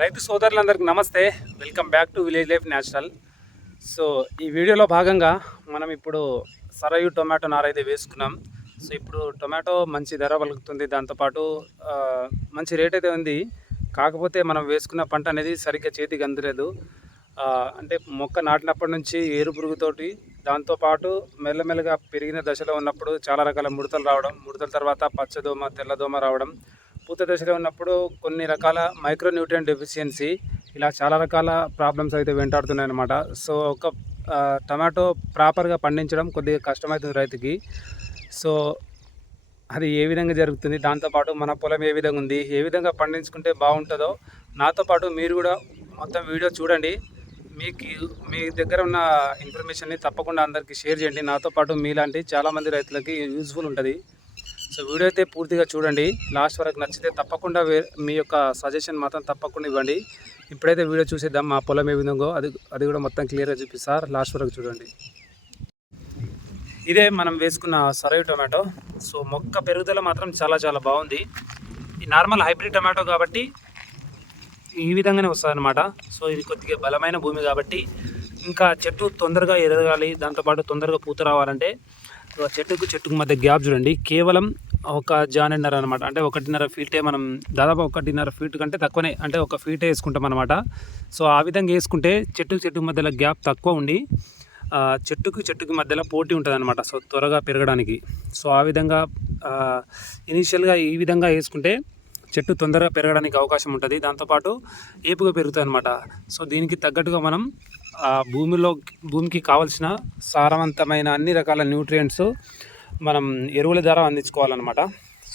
రైతు సోదరులందరికీ నమస్తే. Welcome back to village life natural. So ఈ వీడియోలో భాగంగా మనం ఇప్పుడు సరయు టొమాటో నారైతే వేసుకున్నాం. సో ఇప్పుడు టొమాటో మంచి ధర పలుకుతుంది, దాంతోపాటు మంచి రేట్ అయితే ఉంది. కాకపోతే మనం వేసుకున్న పంట అనేది సరిగ్గా చేతికి అందలేదు. అంటే మొక్క నాటినప్పటి నుంచి ఏరు పురుగుతోటి, దాంతోపాటు మెల్లమెల్లగా పెరిగిన దశలో ఉన్నప్పుడు చాలా రకాల ముడతలు రావడం, ముడతల తర్వాత పచ్చదోమ తెల్లదోమ రావడం, పూత దశలో ఉన్నప్పుడు కొన్ని రకాల మైక్రోన్యూట్రియంట్ డెఫిషియన్సీ, ఇలా చాలా రకాల ప్రాబ్లమ్స్ అయితే వెంటాడుతున్నాయి అన్నమాట. సో ఒక టమాటో ప్రాపర్గా పండించడం కొద్దిగా కష్టమవుతుంది రైతుకి. సో అది ఏ విధంగా జరుగుతుంది, దాంతోపాటు మన పొలం ఏ విధంగా ఉంది, ఏ విధంగా పండించుకుంటే బాగుంటుందో నాతో పాటు మీరు కూడా మొత్తం వీడియో చూడండి. మీకు మీ దగ్గర ఉన్న ఇన్ఫర్మేషన్ని తప్పకుండా అందరికీ షేర్ చేయండి. నాతో పాటు మీలాంటి చాలామంది రైతులకి యూజ్ఫుల్ ఉంటుంది. సో వీడియో అయితే పూర్తిగా చూడండి, లాస్ట్ వరకు నచ్చితే తప్పకుండా మీ యొక్క సజెషన్ మాత్రం తప్పకుండా ఇవ్వండి. ఇప్పుడైతే వీడియో చూసేద్దాం, మా పొలం ఏ విధంగా అది కూడా మొత్తం క్లియర్గా చూపిస్తారు. లాస్ట్ వరకు చూడండి. ఇదే మనం వేసుకున్న సరయు టొమాటో. సో మొక్క పెరుగుదల మాత్రం చాలా చాలా బాగుంది. ఈ నార్మల్ హైబ్రిడ్ టొమాటో కాబట్టి ఈ విధంగానే వస్తుంది అనమాట. సో ఇది కొద్దిగా బలమైన భూమి కాబట్టి ఇంకా చెట్టు తొందరగా ఎదగాలి, దాంతోపాటు తొందరగా పూత రావాలంటే చెట్టుకు మధ్య గ్యాప్ చూడండి, కేవలం ఒక జానెన్నర అనమాట. అంటే 1.5 ఫీటే, మనం దాదాపు 1.5 ఫీట్ కంటే తక్కువనే, అంటే 1 ఫీటే వేసుకుంటాం అనమాట. సో ఆ విధంగా వేసుకుంటే చెట్టుకు మధ్యలో గ్యాప్ తక్కువ ఉండి చెట్టుకి మధ్యలో పోటీ ఉంటుంది అనమాట. సో త్వరగా పెరగడానికి. సో ఆ విధంగా ఇనీషియల్గా ఈ విధంగా వేసుకుంటే చెట్టు తొందరగా పెరగడానికి అవకాశం ఉంటుంది, దాంతోపాటు ఏపుగా పెరుగుతుంది అనమాట. సో దీనికి తగ్గట్టుగా మనం భూమికి కావాల్సిన సారవంతమైన అన్ని రకాల న్యూట్రియంట్స్ మనం ఎరువుల ద్వారా అందించుకోవాలన్నమాట.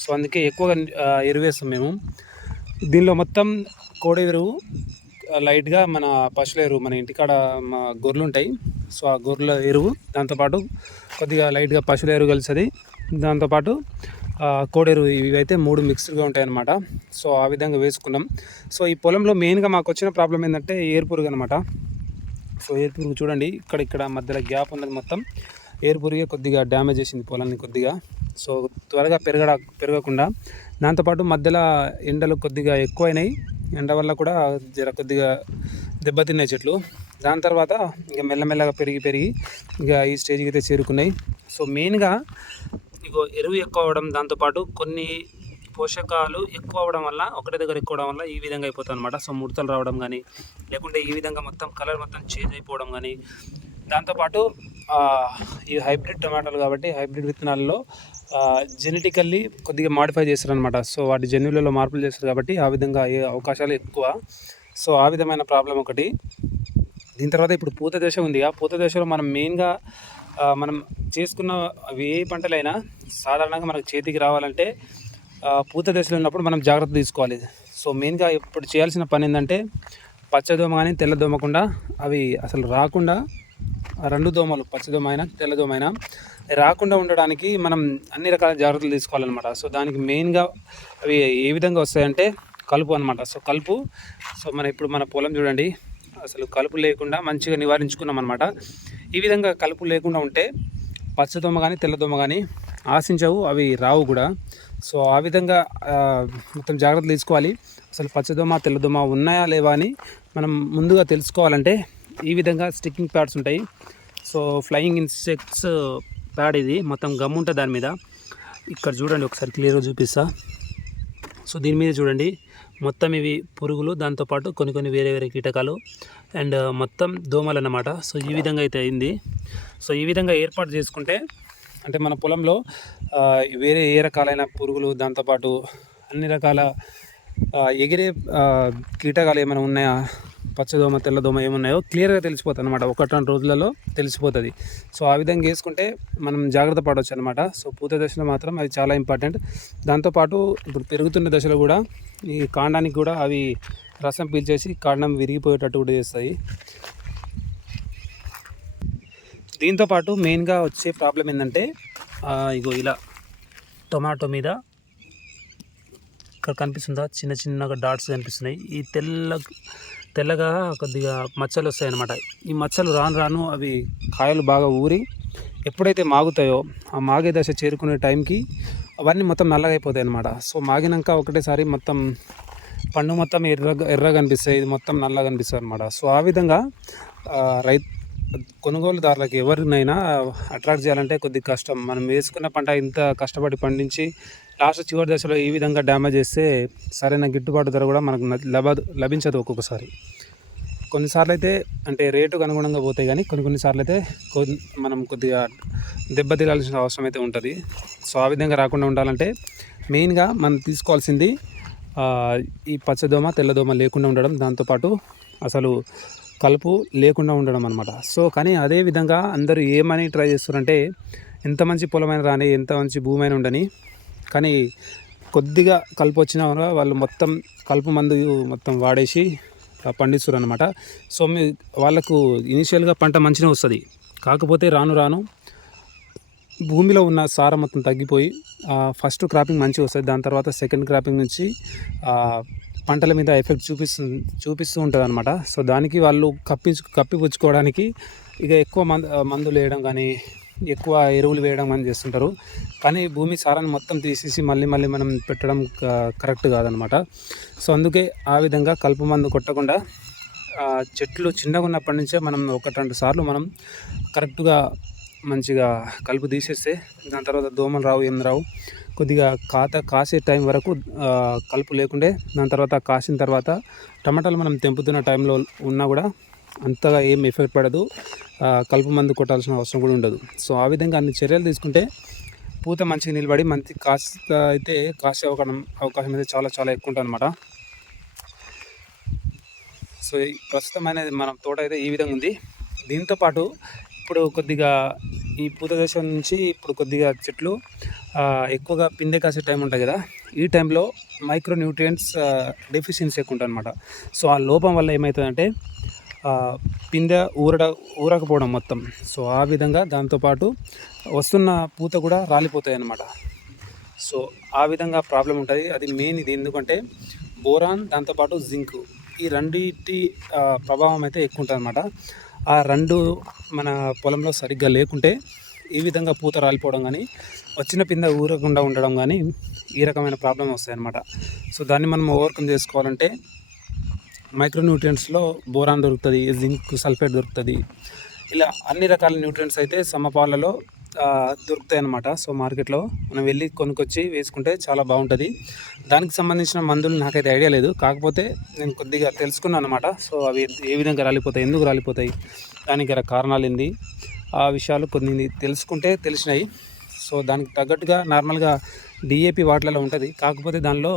సో అందుకే ఎక్కువగా ఎరువు వేస్తాం మేము. దీనిలో మొత్తం కోడి ఎరువు, లైట్గా మన పశువుల ఎరువు, మన ఇంటికాడ మా గొర్రెలు ఉంటాయి, సో ఆ గొర్రెల ఎరువు, దాంతోపాటు కొద్దిగా లైట్గా పశువుల ఎరువు కలిసి, దాంతోపాటు కోడెరు, ఇవైతే 3 మిక్స్డ్గా ఉంటాయన్నమాట. సో ఆ విధంగా వేసుకున్నాం. సో ఈ పొలంలో మెయిన్గా మాకు వచ్చిన ప్రాబ్లం ఏంటంటే ఏరుపురుగు అనమాట. సో ఏరుపురుగు చూడండి, ఇక్కడ మధ్యలో గ్యాప్ ఉన్నది, మొత్తం ఏరుపురుగే కొద్దిగా డ్యామేజ్ చేసింది పొలాన్ని కొద్దిగా. సో త్వరగా పెరగకుండా, దాంతోపాటు మధ్యలో ఎండలు కొద్దిగా ఎక్కువైనాయి, ఎండ వల్ల కూడా కొద్దిగా దెబ్బతిన్నాయి చెట్లు. దాని తర్వాత ఇక మెల్లమెల్లగా పెరిగి ఇక ఈ స్టేజ్కి అయితే చేరుకున్నాయి. సో మెయిన్గా ఇగో ఎరువు ఎక్కువ అవ్వడం, దాంతోపాటు కొన్ని పోషకాలు ఎక్కువ అవ్వడం వల్ల, ఒకటే దగ్గర ఎక్కువ అవడం వల్ల ఈ విధంగా అయిపోతుంది అనమాట. సో ముడతలు రావడం కానీ, లేకుంటే ఈ విధంగా మొత్తం కలర్ మొత్తం చేంజ్ అయిపోవడం కానీ, దాంతోపాటు ఈ హైబ్రిడ్ టమాటాలు కాబట్టి హైబ్రిడ్ విత్తనాల్లో జెనెటికల్లీ కొద్దిగా మాడిఫై చేస్తారనమాట. సో వాటి జన్యువులలో మార్పులు చేస్తారు కాబట్టి ఆ విధంగా అయ్యే అవకాశాలు ఎక్కువ. సో ఆ విధమైన ప్రాబ్లం ఒకటి. దీని తర్వాత ఇప్పుడు పూత దశ ఉంది. ఆ పూత దశలో మనం మెయిన్గా మనం చేసుకున్న ఏ పంటలైనా సాధారణంగా మనకు చేతికి రావాలంటే పూత దశలో ఉన్నప్పుడు మనం జాగ్రత్త తీసుకోవాలి. సో మెయిన్గా ఇప్పుడు చేయాల్సిన పని ఏంటంటే పచ్చదోమ కానీ తెల్లదోమకుండా అవి అసలు రాకుండా, 2 దోమలు, పచ్చదోమ అయినా తెల్లదోమ అయినా రాకుండా ఉండడానికి మనం అన్ని రకాల జాగ్రత్తలు తీసుకోవాలన్నమాట. సో దానికి మెయిన్గా అవి ఏ విధంగా వస్తాయంటే కలుపు అనమాట. సో కలుపు, సో ఇప్పుడు మన పొలం చూడండి, అసలు కలుపు లేకుండా మంచిగా నివారించుకున్నాం అనమాట. ఈ విధంగా కలుపు లేకుండా ఉంటే పచ్చదోమ కానీ తెల్లదోమ కానీ ఆశించవు, అవి రావు కూడా. సో ఆ విధంగా మొత్తం జాగ్రత్తలు తీసుకోవాలి. అసలు పచ్చదోమ తెల్లదోమ ఉన్నాయా లేవా అని మనం ముందుగా తెలుసుకోవాలంటే ఈ విధంగా స్టిక్కింగ్ ప్యాడ్స్ ఉంటాయి. సో ఫ్లయింగ్ ఇన్సెక్ట్స్ ప్యాడ్, ఇది మొత్తం గమ్ ఉంటుంది దాని మీద. ఇక్కడ చూడండి, ఒకసారి క్లియర్గా చూపిస్తా. సో దీని మీద చూడండి, మొత్తం ఇవి పురుగులు, దాంతోపాటు కొన్ని వేరే కీటకాలు అండ్ మొత్తం దోమలు అన్నమాట. సో ఈ విధంగా అయితే అయింది. సో ఈ విధంగా ఏర్పాటు చేసుకుంటే అంటే మన పొలంలో వేరే ఏ రకాలైన పురుగులు, దాంతోపాటు అన్ని రకాల ఎగిరే కీటకాలు ఏమైనా ఉన్నాయా, పచ్చదోమ తెల్లదోమ ఏమున్నాయో క్లియర్గా తెలిసిపోతుంది అనమాట. 1-2 రోజులలో తెలిసిపోతుంది. సో ఆ విధంగా వేసుకుంటే మనం జాగ్రత్త పడవచ్చు అనమాట. సో పూత దశలో మాత్రం అది చాలా ఇంపార్టెంట్. దాంతోపాటు ఇప్పుడు పెరుగుతున్న దశలో కూడా ఈ కాండానికి కూడా అవి రసం పీల్చేసి కాండం విరిగిపోయేటట్టు కూడా చేస్తాయి. దీంతోపాటు మెయిన్గా వచ్చే ప్రాబ్లం ఏంటంటే ఇగో ఇలా టొమాటో మీద ఇక్కడ కనిపిస్తుందా, చిన్నగా డాట్స్ కనిపిస్తున్నాయి. ఈ తెల్లగా కొద్దిగా మచ్చలు వస్తాయి అన్నమాట. ఈ మచ్చలు రాను అవి కాయలు బాగా ఊరి ఎప్పుడైతే మాగుతాయో ఆ మాగే దశ చేరుకునే టైంకి అవన్నీ మొత్తం నల్లగా అయిపోతాయి అన్నమాట. సో మాగినాక ఒకటేసారి మొత్తం పండు మొత్తం ఎర్రగా కనిపిస్తాయి, ఇది మొత్తం నల్లగా కనిపిస్తుంది అనమాట. సో ఆ విధంగా రైతు కొనుగోలుదారులకు ఎవరినైనా అట్రాక్ట్ చేయాలంటే కొద్దిగా కష్టం. మనం వేసుకున్న పంట ఇంత కష్టపడి పండించి లాస్ట్ చివరి దశలో ఈ విధంగా డ్యామేజ్ చేస్తే సరైన గిట్టుబాటు ధర కూడా మనకు లభించదు ఒక్కొక్కసారి. కొన్నిసార్లు అయితే అంటే రేటుకు అనుగుణంగా పోతాయి, కానీ కొన్నిసార్లు అయితే మనం కొద్దిగా దెబ్బతినాల్సిన అవసరం అయితే ఉంటుంది. సో ఆ విధంగా రాకుండా ఉండాలంటే మెయిన్గా మనం తీసుకోవాల్సింది ఈ పచ్చదోమ తెల్లదోమ లేకుండా ఉండడం, దాంతోపాటు అసలు కలుపు లేకుండా ఉండడం అనమాట. సో కానీ అదే విధంగా అందరూ ఏమని ట్రై చేస్తారంటే ఎంత మంచి పొలమైన రాని, ఎంత మంచి భూమి అయినా ఉండని, కానీ కొద్దిగా కలుపు వచ్చినా వాళ్ళు మొత్తం కలుపు మందు మొత్తం వాడేసి పండిస్తారు అనమాట. సో వాళ్ళకు ఇనిషియల్గా పంట మంచిగా వస్తుంది, కాకపోతే రాను రాను భూమిలో ఉన్న సారం మొత్తం తగ్గిపోయి ఫస్ట్ క్రాపింగ్ మంచిగా వస్తుంది, దాని తర్వాత సెకండ్ క్రాపింగ్ నుంచి పంటల మీద ఎఫెక్ట్ చూపిస్తూ ఉంటుంది అనమాట. సో దానికి వాళ్ళు కప్పిపుచ్చుకోవడానికి ఇక ఎక్కువ మందులు వేయడం కానీ ఎక్కువ ఎరువులు వేయడం కానీ చేస్తుంటారు, కానీ భూమి సారాన్ని మొత్తం తీసేసి మళ్ళీ మనం పెట్టడం కరెక్ట్ కాదనమాట. సో అందుకే ఆ విధంగా కలుపు మందు కొట్టకుండా చెట్లు చిన్నగా ఉన్నప్పటి నుంచే మనం 1-2 సార్లు మనం కరెక్ట్గా మంచిగా కలుపు తీసేస్తే దాని తర్వాత దోమలు రావు, ఏం రావు. కొద్దిగా కాసే టైం వరకు కలుపు లేకుండే, దాని తర్వాత కాసిన తర్వాత టమాటాలు మనం తెంపుతున్న టైంలో ఉన్నా కూడా అంతగా ఏం ఎఫెక్ట్ పడదు, కలుపు మందు కొట్టాల్సిన అవసరం కూడా ఉండదు. సో ఆ విధంగా అన్ని చర్యలు తీసుకుంటే పూత మంచిగా నిలబడి మంచి కాసే అవకాశం అయితే చాలా ఎక్కువ ఉంటుంది అనమాట. సో ప్రస్తుతం అనేది మన తోట అయితే ఈ విధంగా ఉంది. దీంతోపాటు ఇప్పుడు కొద్దిగా ఈ పూత దశ నుంచి ఇప్పుడు కొద్దిగా చెట్లు ఎక్కువగా పిందె కాసే టైం ఉంటుంది కదా, ఈ టైంలో మైక్రో న్యూట్రియంట్స్ డెఫిషియన్సీ ఎక్కువ ఉంటుంది అనమాట. సో ఆ లోపం వల్ల ఏమవుతుందంటే పిందె ఊరకపోవడం మొత్తం. సో ఆ విధంగా దాంతోపాటు వస్తున్న పూత కూడా రాలిపోతాయి అన్నమాట. సో ఆ విధంగా ప్రాబ్లం ఉంటుంది. అది మెయిన్ ఇది, ఎందుకంటే బోరాన్ దాంతోపాటు జింక్ ఈ రెండింటి ప్రభావం అయితే ఎక్కువ ఉంటుంది అన్నమాట. ఆ రెండు మన పొలంలో సరిగ్గా లేకుంటే ఈ విధంగా పూత రాలిపోవడం కానీ వచ్చిన పిందె ఊరకుండా ఉండడం కానీ ఈ రకమైన ప్రాబ్లం వస్తాయి అన్నమాట. సో దాన్ని మనం ఓవర్కమ్ చేసుకోవాలంటే మైక్రో న్యూట్రియంట్స్లో బోరాన్ దొరుకుతుంది, జింక్ సల్ఫేట్ దొరుకుతుంది, ఇలా అన్ని రకాల న్యూట్రియంట్స్ అయితే సమపాలలో దొరుకుతాయి అన్నమాట. సో మార్కెట్లో మనం వెళ్ళి కొనుక్కొచ్చి వేసుకుంటే చాలా బాగుంటుంది. దానికి సంబంధించిన మందులు నాకైతే ఐడియా లేదు, కాకపోతే నేను కొద్దిగా తెలుసుకున్నాను అనమాట. సో అవి ఏ విధంగా రాలిపోతాయి, ఎందుకు రాలిపోతాయి, దానికి గల కారణాలు ఏంది, ఆ విషయాలు కొన్ని తెలుసుకుంటే తెలిసినాయి. సో దానికి తగ్గట్టుగా నార్మల్గా డిఏపి వాటిలలో ఉంటుంది, కాకపోతే దానిలో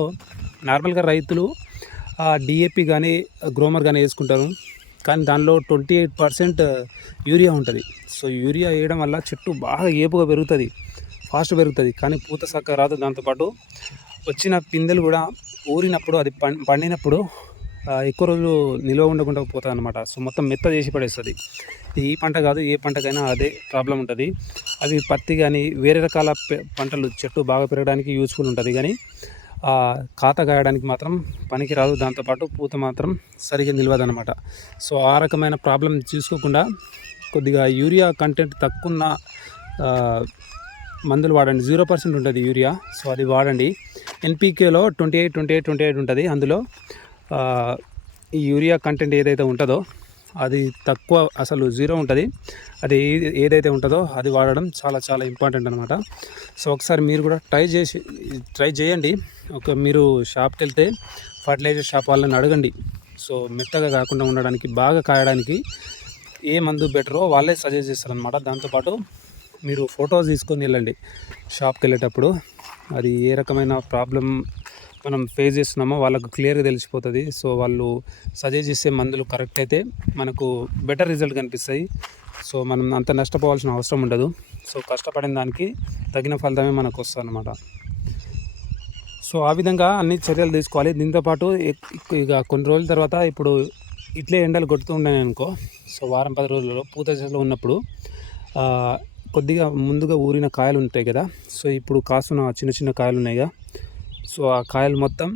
నార్మల్గా రైతులు డిఏపి కానీ గ్రోమర్ కానీ వేసుకుంటారు, కానీ దానిలో 28% యూరియా ఉంటుంది. సో యూరియా వేయడం వల్ల చెట్టు బాగా ఏపుగా పెరుగుతుంది, ఫాస్ట్ పెరుగుతుంది, కానీ పూత చక్కగా రాదు. దాంతోపాటు వచ్చిన పిందెలు కూడా ఊరినప్పుడు అది పండినప్పుడు ఎక్కువ రోజులు నిల్వ ఉండకుండా పోతుంది అనమాట. సో మొత్తం మెత్త చేసి పడేస్తుంది. ఈ పంట కాదు, ఏ పంటకైనా అదే ప్రాబ్లం ఉంటుంది. అవి పత్తి కానీ వేరే రకాల పంటలు చెట్టు బాగా పెరగడానికి యూజ్ఫుల్ ఉంటుంది, కానీ ఖాత కాయడానికి మాత్రం పనికి రాదు. దాంతోపాటు పూత మాత్రం సరిగ్గా నిలవదు అనమాట. సో ఆ రకమైన ప్రాబ్లం చూసుకోకుండా కొద్దిగా యూరియా కంటెంట్ తక్కువ మందులు వాడండి. 0% ఉంటుంది యూరియా, సో అది వాడండి. ఎన్పికేలో 28 ఉంటుంది, అందులో ఈ యూరియా కంటెంట్ ఏదైతే ఉంటుందో అది తక్కువ, అసలు 0 ఉంటుంది. అది ఏదైతే ఉంటుందో అది వాడడం చాలా ఇంపార్టెంట్ అనమాట. సో ఒకసారి మీరు కూడా ట్రై చేయండి. మీరు షాప్కి వెళ్తే ఫర్టిలైజర్ షాప్ వాళ్ళని అడగండి. సో మెత్తగా కాకుండా ఉండడానికి, బాగా కాయడానికి ఏ మందు బెటరో వాళ్ళే సజెస్ట్ చేస్తారనమాట. దాంతోపాటు మీరు ఫొటోస్ తీసుకొని వెళ్ళండి షాప్కి వెళ్ళేటప్పుడు, అది ఏ రకమైన ప్రాబ్లం మనం ఫేస్ చేస్తున్నామో వాళ్ళకు క్లియర్గా తెలిసిపోతుంది. సో వాళ్ళు సజెస్ట్ చేసే మందులు కరెక్ట్ అయితే మనకు బెటర్ రిజల్ట్ కనిపిస్తాయి. సో మనం అంత నష్టపోవాల్సిన అవసరం ఉండదు. సో కష్టపడిన దానికి తగిన ఫలితమే మనకు వస్తుంది అన్నమాట. సో ఆ విధంగా అన్ని చర్యలు తీసుకోవాలి. దీంతోపాటు ఇక కొన్ని రోజుల తర్వాత ఇప్పుడు ఇట్లే ఎండలు కొడుతూ ఉన్నాయి అనుకో, సో వారం 10 రోజులలో పూత దశలో ఉన్నప్పుడు కొద్దిగా ముందుగా ఊరిన కాయలు ఉంటాయి కదా, సో ఇప్పుడు కాస్తున్న చిన్న కాయలు ఉన్నాయిగా, సో ఆ కాయలు మొత్తం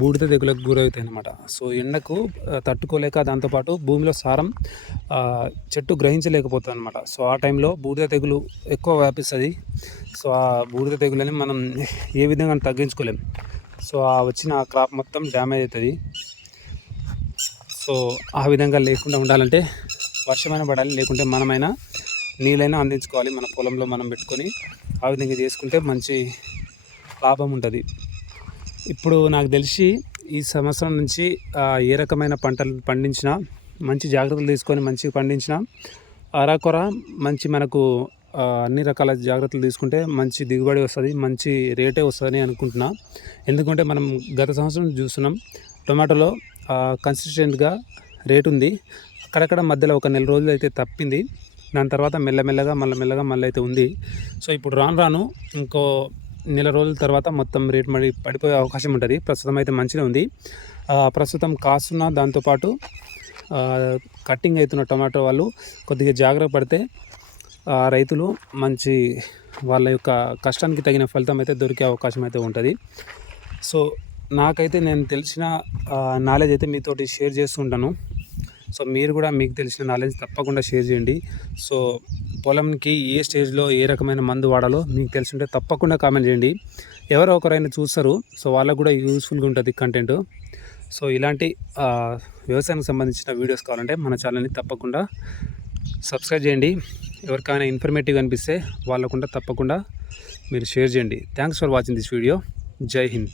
బూడిద తెగులకు గురవుతాయి అన్నమాట. సో ఎండకు తట్టుకోలేక దాంతోపాటు భూమిలో సారం చెట్టు గ్రహించలేకపోతుంది అనమాట. సో ఆ టైంలో బూడిద తెగులు ఎక్కువ వ్యాపిస్తుంది. సో ఆ బూడిద తెగులని మనం ఏ విధంగా తగ్గించుకోలేం. సో ఆ వచ్చిన ఆ క్రాప్ మొత్తం డ్యామేజ్ అవుతుంది. సో ఆ విధంగా లేకుండా ఉండాలంటే వర్షమైనా పడాలి, లేకుంటే మనమైనా నీళ్ళైనా అందించుకోవాలి మన పొలంలో మనం పెట్టుకొని. ఆ విధంగా చేసుకుంటే మంచి లాభం ఉంటుంది. ఇప్పుడు నాకు తెలిసి ఈ సంవత్సరం నుంచి ఏ రకమైన పంటలు పండించినా మంచి జాగ్రత్తలు తీసుకొని మంచిగా పండించిన అరాకొర మంచి మనకు అన్ని రకాల జాగ్రత్తలు తీసుకుంటే మంచి దిగుబడి వస్తుంది, మంచి రేటే వస్తుందని అనుకుంటున్నా. ఎందుకంటే మనం గత సంవత్సరం చూస్తున్నాం టొమాటోలో కన్సిస్టెంట్గా రేటు ఉంది. అక్కడక్కడ మధ్యలో ఒక నెల రోజులు అయితే తప్పింది. దాని తర్వాత మెల్లమెల్లగా మళ్ళీ అయితే ఉంది. సో ఇప్పుడు రాను ఇంకో నెల రోజుల తర్వాత మొత్తం రేట్ పడిపోయే అవకాశం ఉంటుంది. ప్రస్తుతం అయితే మంచిగా ఉంది. ప్రస్తుతం కాస్తున్న దాంతోపాటు కట్టింగ్ అవుతున్న టొమాటో వాళ్ళు కొద్దిగా జాగ్రత్త పడితే రైతులు మంచి వాళ్ళ యొక్క కష్టానికి తగిన ఫలితం అయితే దొరికే అవకాశం అయితే ఉంటుంది. సో నాకైతే నేను తెలిసిన నాలెడ్జ్ అయితే మీతోటి షేర్ చేస్తుంటాను. సో మీరు కూడా మీకు తెలిసిన నాలెడ్జ్ తప్పకుండా షేర్ చేయండి. సో పొలంకి ఏ స్టేజ్లో ఏ రకమైన మందు వాడాలో మీకు తెలిసింటే తప్పకుండా కామెంట్ చేయండి. ఎవరో ఒకరైనా చూస్తారు, సో వాళ్ళకు కూడా యూస్ఫుల్గా ఉంటుంది కంటెంట్. సో ఇలాంటి వ్యవసాయానికి సంబంధించిన వీడియోస్ కావాలంటే మన ఛానల్ని తప్పకుండా సబ్స్క్రైబ్ చేయండి. ఎవరికైనా ఇన్ఫర్మేటివ్ అనిపిస్తే వాళ్ళకుండా తప్పకుండా మీరు షేర్ చేయండి. Thanks for watching this video. జై హింద్.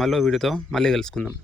మళ్ళీ వీడియోతో మళ్ళీ కలుసుకుందాం.